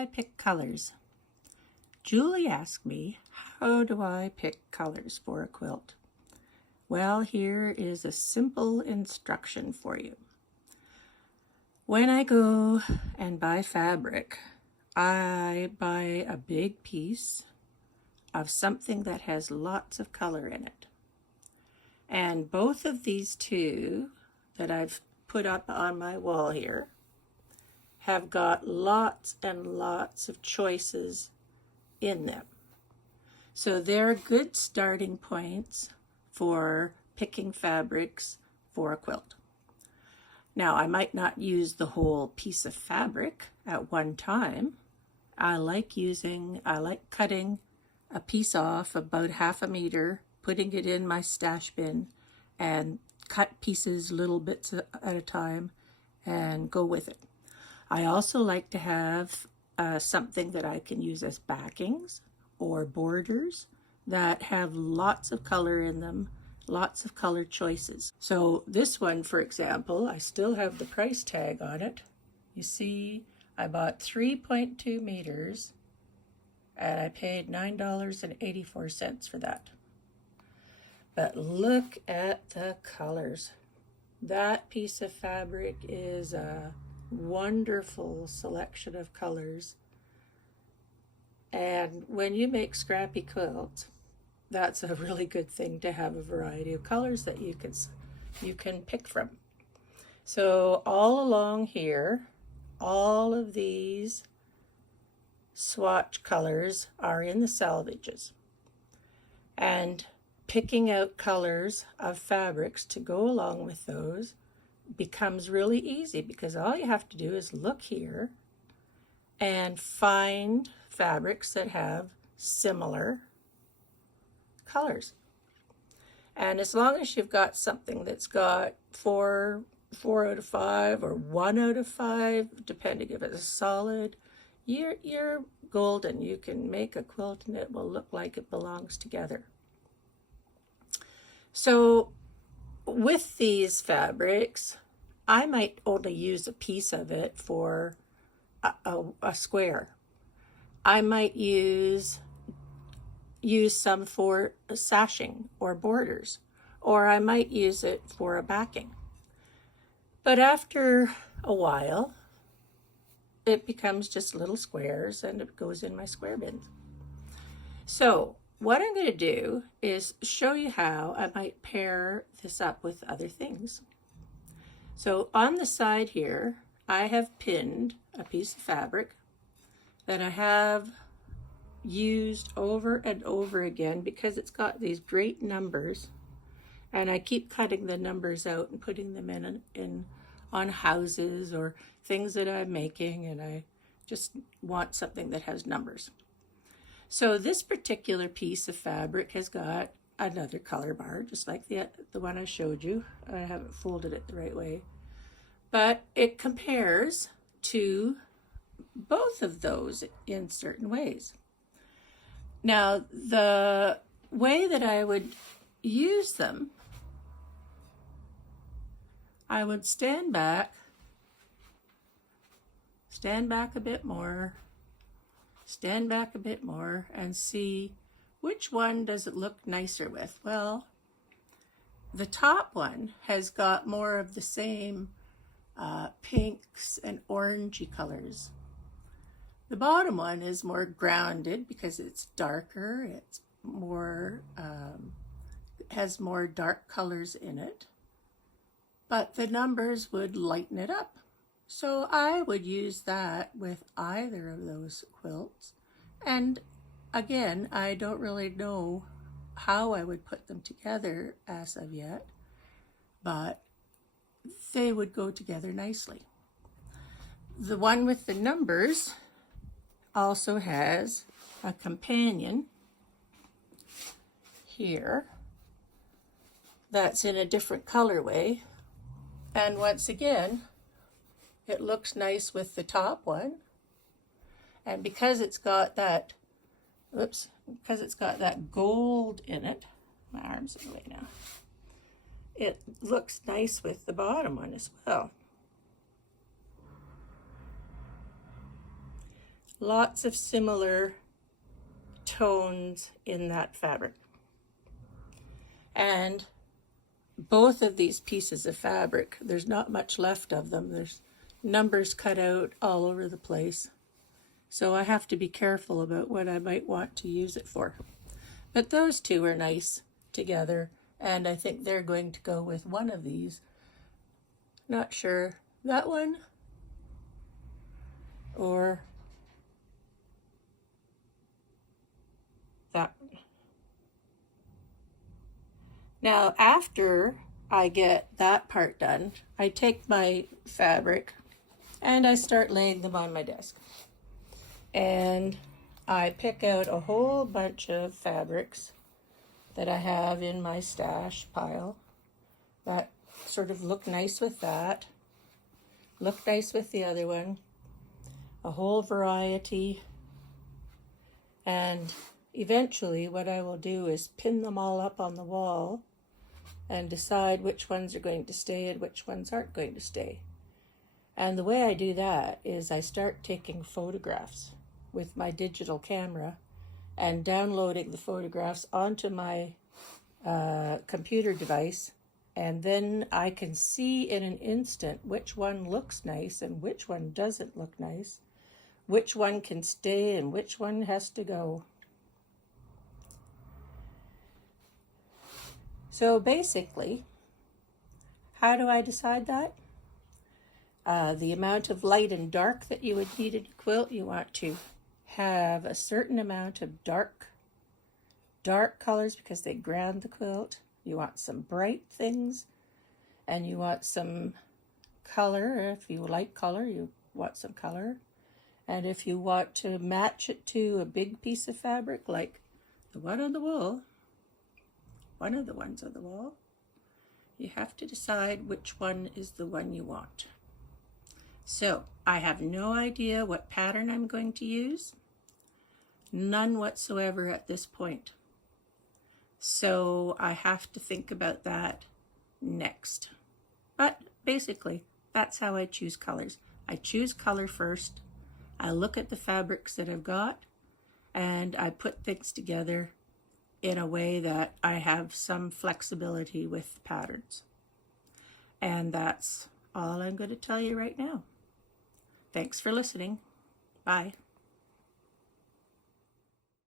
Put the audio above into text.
I pick colors? Julie asked me, how do I pick colors for a quilt? Well, here is a simple instruction for you. When I go and buy fabric, I buy a big piece of something that has lots of color in it. And both of these two that I've put up on my wall here have got lots and lots of choices in them. So they're good starting points for picking fabrics for a quilt. Now, I might not use the whole piece of fabric at one time. I like cutting a piece off about 1/2 meter, putting it in my stash bin, and cut pieces little bits at a time and go with it. I also like to have something that I can use as backings or borders that have lots of color in them, lots of color choices. So this one, for example, I still have the price tag on it. You see, I bought 3.2 meters and I paid $9.84 for that. But look at the colors. That piece of fabric is a wonderful selection of colors. And when you make scrappy quilts, that's a really good thing to have a variety of colors that you can pick from. So all along here, all of these swatch colors are in the salvages. And picking out colors of fabrics to go along with those becomes really easy, because all you have to do is look here and find fabrics that have similar colors. And as long as you've got something that's got 4 out of 5 or 1 out of 5, depending if it's solid, you're golden. You can make a quilt and it will look like it belongs together. So with these fabrics, I might only use a piece of it for a square. I might use some for sashing or borders, or I might use it for a backing. But after a while, it becomes just little squares and it goes in my square bins. So what I'm going to do is show you how I might pair this up with other things. So on the side here, I have pinned a piece of fabric that I have used over and over again because it's got these great numbers, and I keep cutting the numbers out and putting them in on houses or things that I'm making, and I just want something that has numbers. So this particular piece of fabric has got another color bar, just like the one I showed you. I haven't folded it the right way, but it compares to both of those in certain ways. Now, the way that I would use them, I would stand back a bit more, stand back a bit more, and see which one does it look nicer with. Well, the top one has got more of the same pinks and orangey colors. The bottom one is more grounded because it's darker, it's more, has more dark colors in it, but the numbers would lighten it up. So I would use that with either of those quilts. And again, I don't really know how I would put them together as of yet, but they would go together nicely. The one with the numbers also has a companion here that's in a different colorway, and once again it looks nice with the top one, and because it's got that gold in it, my arm's in the way now, it looks nice with the bottom one as well. lots of similar tones in that fabric. And both of these pieces of fabric, there's not much left of them. There's numbers cut out all over the place. So I have to be careful about what I might want to use it for. But those two are nice together, and I think they're going to go with one of these. Not sure, that one or that one. Now, after I get that part done, I take my fabric and I start laying them on my desk. And I pick out a whole bunch of fabrics that I have in my stash pile that sort of look nice with that, look nice with the other one, a whole variety. And eventually what I will do is pin them all up on the wall and decide which ones are going to stay and which ones aren't going to stay. And the way I do that is I start taking photographs with my digital camera and downloading the photographs onto my computer device, and then I can see in an instant which one looks nice and which one doesn't look nice, which one can stay and which one has to go. So basically, how do I decide that? The amount of light and dark that you would need in your quilt, you want to have a certain amount of dark colors because they ground the quilt. You want some bright things, and you want some color. If you like color, you want some color. And if you want to match it to a big piece of fabric like the one on the wall, one of the ones on the wall, you have to decide which one is the one you want. So I have no idea what pattern I'm going to use. None whatsoever at this point. So I have to think about that next. But basically, that's how I choose colors. I choose color first. I look at the fabrics that I've got, and I put things together in a way that I have some flexibility with patterns. And that's all I'm going to tell you right now. Thanks for listening. Bye.